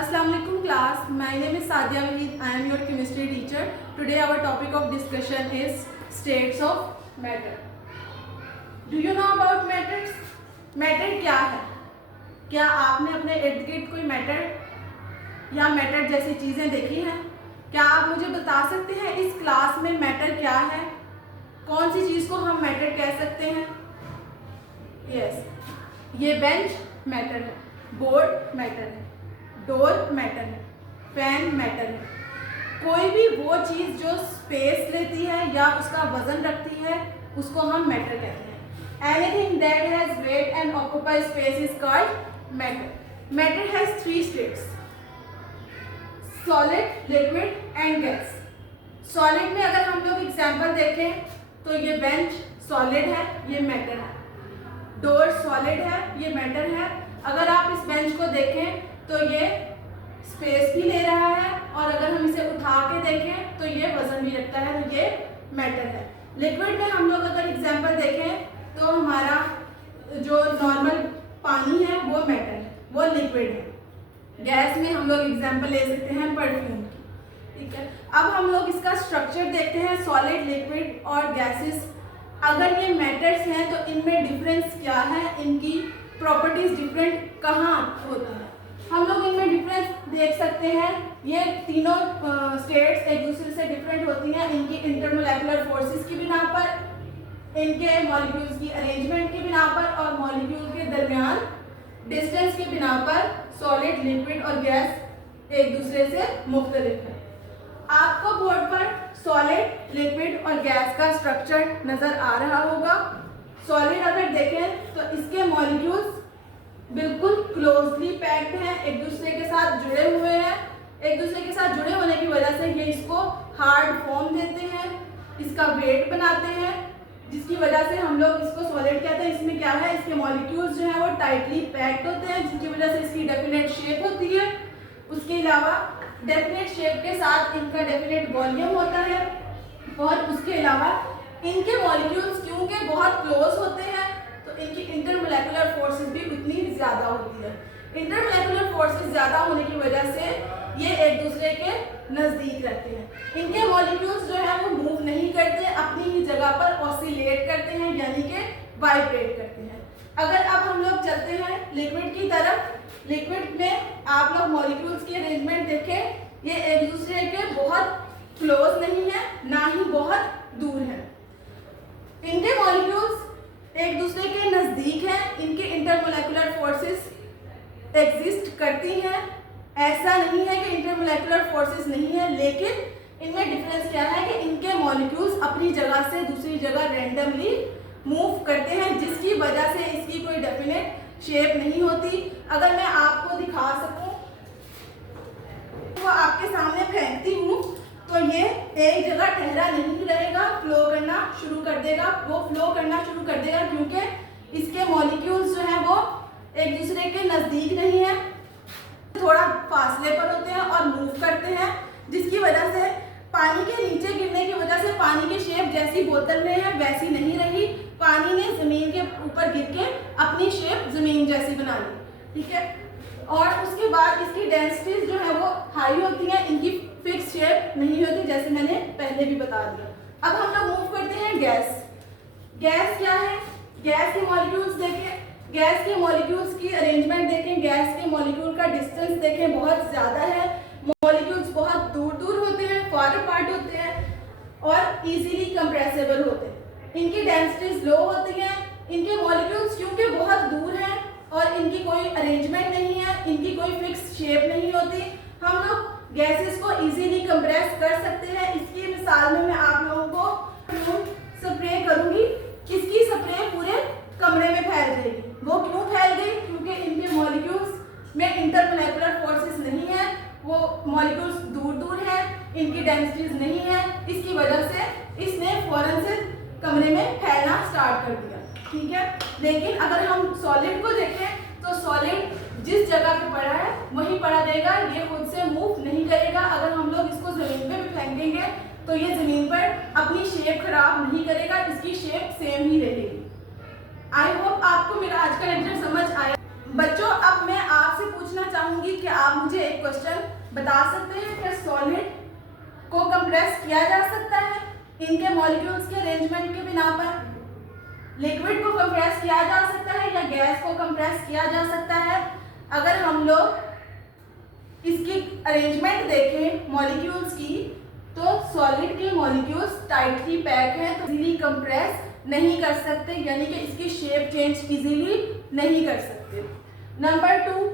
Assalamualaikum class. My name is Sadia Wahid. I am your chemistry teacher. Today our topic of discussion is states of matter. Do you know about matters? Matter क्या है? क्या आपने अपने इर्द गिर्द कोई matter या matter जैसी चीज़ें देखी हैं? क्या आप मुझे बता सकते हैं इस क्लास में मैटर क्या है? कौन सी चीज़ को हम मैटर कह सकते हैं? यस, ये बेंच मैटर है, बोर्ड मैटर है, डोर मैटर है, फैन मैटर है। कोई भी वो चीज़ जो स्पेस लेती है या उसका वजन रखती है उसको हम मैटर कहते हैं। Anything that has weight and occupy space is called matter. Matter has 3 states: solid, liquid and gas. Solid में अगर हम लोग एग्जाम्पल देखें तो ये बेंच सॉलिड है, ये मैटर है। डोर सॉलिड है, ये मैटर है। अगर आप इस बेंच को देखें तो ये स्पेस भी ले रहा है और अगर हम इसे उठा के देखें तो ये वजन भी रखता है, तो ये मैटर है। लिक्विड में हम लोग अगर एग्जांपल देखें तो हमारा जो नॉर्मल पानी है वो मैटर है, वो लिक्विड है। गैस में हम लोग एग्जांपल ले सकते हैं परफ्यूम की, ठीक है। अब हम लोग इसका स्ट्रक्चर देखते हैं, सॉलिड, लिक्विड और गैसेस। अगर ये मैटर्स हैं तो इनमें डिफरेंस क्या है, इनकी प्रॉपर्टीज डिफरेंट कहाँ होती है। हम लोग इनमें डिफरेंस देख सकते हैं। ये तीनों स्टेट्स एक दूसरे से डिफरेंट होती हैं इनकी इंटरमोलेकुलर फोर्सेस की बिना पर, इनके मॉलिक्यूल्स की अरेंजमेंट की बिना पर और मॉलिक्यूल के दरमियान डिस्टेंस की बिना पर सॉलिड, लिक्विड और गैस एक दूसरे से मुख्तलिफ है। आपको बोर्ड पर सॉलिड, लिक्विड और गैस का स्ट्रक्चर नजर आ रहा होगा। सॉलिड अगर देखें तो इसके मॉलिक्यूल्स बिल्कुल क्लोजली पैक्ड हैं, एक दूसरे के साथ जुड़े हुए हैं। एक दूसरे के साथ जुड़े होने की वजह से ये इसको हार्ड फॉर्म देते हैं, इसका वेट बनाते हैं, जिसकी वजह से हम लोग इसको सॉलिड कहते हैं। इसमें क्या है, इसके मॉलिक्यूल्स जो हैं वो टाइटली पैक्ड होते हैं, जिसकी वजह से इसकी डेफिनेट शेप होती है। उसके अलावा डेफिनेट शेप के साथ इनका डेफिनेट वॉल्यूम होता है और उसके अलावा इनके मॉलिक्यूल्स क्योंकि बहुत क्लोज होते हैं तो इनकी इंटरमोलेकुलर फोर्सेस भी उतनी ज़्यादा होती है। इंटरमोलेकुलर फोर्सेस ज़्यादा होने की वजह से ये एक दूसरे के नज़दीक रहते हैं। इनके मॉलिक्यूल्स जो है वो मूव नहीं करते, अपनी ही जगह पर ऑसिलेट करते हैं, यानी कि वाइब्रेट करते हैं। अगर अब हम लोग चलते हैं लिक्विड की तरफ, लिक्विड में आप लोग मॉलिक्यूल्स की अरेंजमेंट देखें, ये एक दूसरे के बहुत क्लोज नहीं है, ना ही बहुत दूर है। इनके मॉलिक्यूल्स एक दूसरे के नज़दीक हैं, इनके इंटरमोलेकुलर फोर्सेस एग्जिस्ट करती हैं। ऐसा नहीं है कि इंटरमोलेकुलर फोर्सेस नहीं है, लेकिन इनमें डिफरेंस क्या है कि इनके मॉलिक्यूल्स अपनी जगह से दूसरी जगह रैंडमली मूव करते हैं, जिसकी वजह से इसकी कोई डेफिनेट शेप नहीं होती। अगर मैं आपको दिखा सकूं तो आपके सामने फेंकती हूँ तो ये एक जगह ठहरा नहीं रहेगा, फ्लो करना शुरू कर देगा। वो फ्लो करना शुरू कर देगा क्योंकि इसके मॉलिक्यूल्स जो हैं वो एक दूसरे के नज़दीक नहीं है, थोड़ा फासले पर होते हैं और मूव करते हैं, जिसकी वजह से पानी के नीचे गिरने की वजह से पानी की शेप जैसी बोतल में है वैसी नहीं रही। पानी ने ज़मीन के ऊपर गिर के अपनी शेप ज़मीन जैसी बना ली, ठीक है। और उसके बाद इसकी डेंसिटीज जो है वो हाई होती हैं, इनकी फिक्स शेप नहीं होती, जैसे मैंने पहले भी बता दिया। अब हम लोग मूव करते हैं गैस। गैस क्या है, गैस के मॉलिक्यूल्स देखें, गैस के मॉलिक्यूल्स की अरेंजमेंट देखें, गैस के मॉलिक्यूल का डिस्टेंस देखें, बहुत ज़्यादा है। मॉलिक्यूल्स बहुत दूर दूर होते हैं, फार अपार्ट होते हैं और इजीली कंप्रेसिबल होते हैं। इनकी डेंसिटीज लो होती हैं। इनके मॉलिक्यूल्स क्योंकि बहुत दूर हैं और इनकी कोई अरेंजमेंट नहीं है, इनकी कोई फिक्स शेप नहीं होती, हम लोग गैसेस को इजीली कंप्रेस कर सकते हैं। इसकी मिसाल में मैं आप लोगों को स्प्रे करूंगी, इसकी स्प्रे पूरे कमरे में फैल जाएगी। वो क्यों फैल गई, क्योंकि इनके मॉलिक्यूल्स में इंटरमोलेकुलर फोर्सेस नहीं है, वो मॉलिक्यूल्स दूर दूर हैं, इनकी डेंसिटीज नहीं है, इसकी वजह से इसने फौरन से कमरे में फैलना स्टार्ट कर दिया, ठीक है। लेकिन अगर हम सॉलिड को देखें तो सॉलिड जिस जगह पे पड़ा है वहीं पड़ा रहेगा, ये खुद से मूव नहीं करेगा। अगर हम लोग इसको जमीन पे भी फेंकेंगे तो ये जमीन पर अपनी शेप खराब नहीं करेगा, इसकी शेप सेम ही रहेगी। आई होप आपको मेरा आज का लेक्चर समझ आया। बच्चों अब मैं आपसे पूछ पूछना चाहूंगी कि आप मुझे एक क्वेश्चन बता सकते हैं कि सॉलिड को कंप्रेस किया जा सकता है इनके मॉलिक्यूल्स के अरेंजमेंट के बिना पर? लिक्विड को कंप्रेस किया जा सकता है या गैस को कंप्रेस किया जा सकता है? अगर हम लोग इसकी अरेंजमेंट देखें मॉलिक्यूल्स की, तो सॉलिड के मॉलिक्यूल्स टाइटली पैक हैं, तो इजीली कंप्रेस नहीं कर सकते, यानी कि इसकी शेप चेंज इजीली नहीं कर सकते। नंबर 2,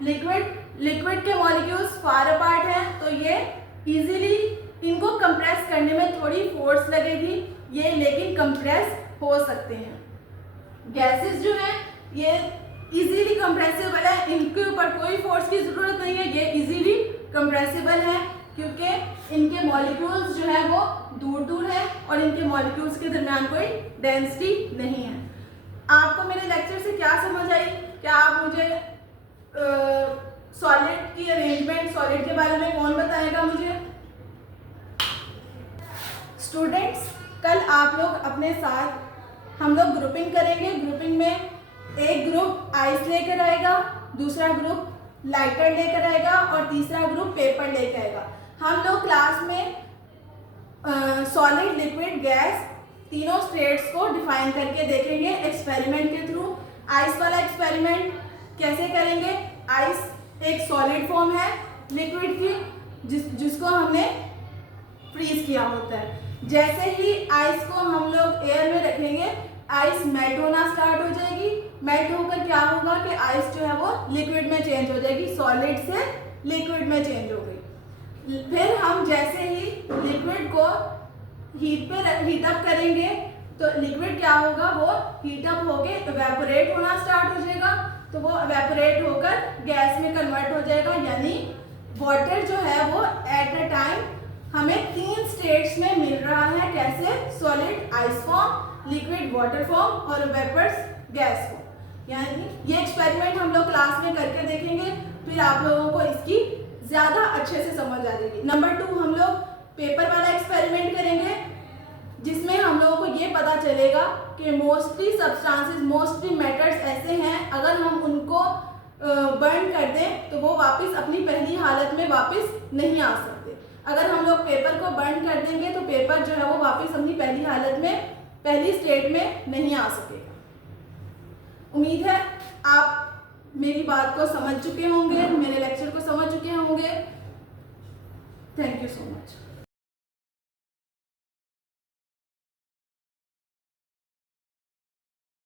लिक्विड के मॉलिक्यूल्स फार अपार्ट हैं, तो ये इजीली इनको कंप्रेस करने में थोड़ी फोर्स लगेगी, ये लेकिन कंप्रेस हो सकते हैं। गैसेस जो हैं ये इजीली कंप्रेसिबल है, इनके ऊपर कोई फोर्स की जरूरत नहीं है, ये इजीली कंप्रेसिबल है क्योंकि इनके मॉलिक्यूल्स जो है वो दूर दूर है और इनके मॉलिक्यूल्स के दरमियान कोई डेंसिटी नहीं है। आपको मेरे लेक्चर से क्या समझ आई? क्या आप मुझे सॉलिड की अरेंजमेंट, सॉलिड के बारे में कौन बताएगा मुझे? स्टूडेंट्स, कल आप लोग अपने साथ हम लोग ग्रुपिंग करेंगे। ग्रुपिंग में एक ग्रुप आइस लेकर आएगा, दूसरा ग्रुप लाइटर लेकर आएगा और तीसरा ग्रुप पेपर लेकर आएगा। हम लोग क्लास में सॉलिड, लिक्विड, गैस तीनों स्टेट्स को डिफाइन करके देखेंगे एक्सपेरिमेंट के थ्रू। आइस वाला एक्सपेरिमेंट कैसे करेंगे? आइस एक सॉलिड फॉर्म है लिक्विड की, जिसको हमने फ्रीज किया होता है। जैसे ही आइस को हम लोग एयर में रखेंगे, आइस मेल्ट होना स्टार्ट हो जाएगी। मेल्ट होकर क्या होगा कि आइस जो है वो लिक्विड में चेंज हो जाएगी, सॉलिड से लिक्विड में चेंज हो गई। फिर हम जैसे ही लिक्विड को हीट अप करेंगे, तो लिक्विड क्या होगा, वो हीट अप होके इवेपोरेट होना स्टार्ट हो जाएगा, तो वो इवेपोरेट होकर गैस में कन्वर्ट हो जाएगा। यानी वाटर जो है वो एट अ टाइम हमें 3 स्टेट्स में मिल रहा है। कैसे? Solid ice form, liquid water form और वेपर्स गैस फॉर्म। यानी ये एक्सपेरिमेंट हम लोग क्लास में करके देखेंगे, फिर आप लोगों को इसकी ज़्यादा अच्छे से समझ आ जाएगी। नंबर 2, हम लोग पेपर वाला एक्सपेरिमेंट करेंगे, जिसमें हम लोगों को ये पता चलेगा कि मोस्टली सब्सटेंसेस, मोस्टली मैटर्स ऐसे हैं, अगर हम उनको बर्न कर दें तो वो वापस अपनी पहली हालत में वापस नहीं आ सकते। अगर हम लोग पेपर को बर्न कर देंगे तो पेपर जो है वो वापस अपनी पहली हालत में, पहली स्टेट में नहीं आ सकेगा। उम्मीद है आप मेरी बात को समझ चुके होंगे, मेरे लेक्चर को समझ चुके होंगे। Thank you so much.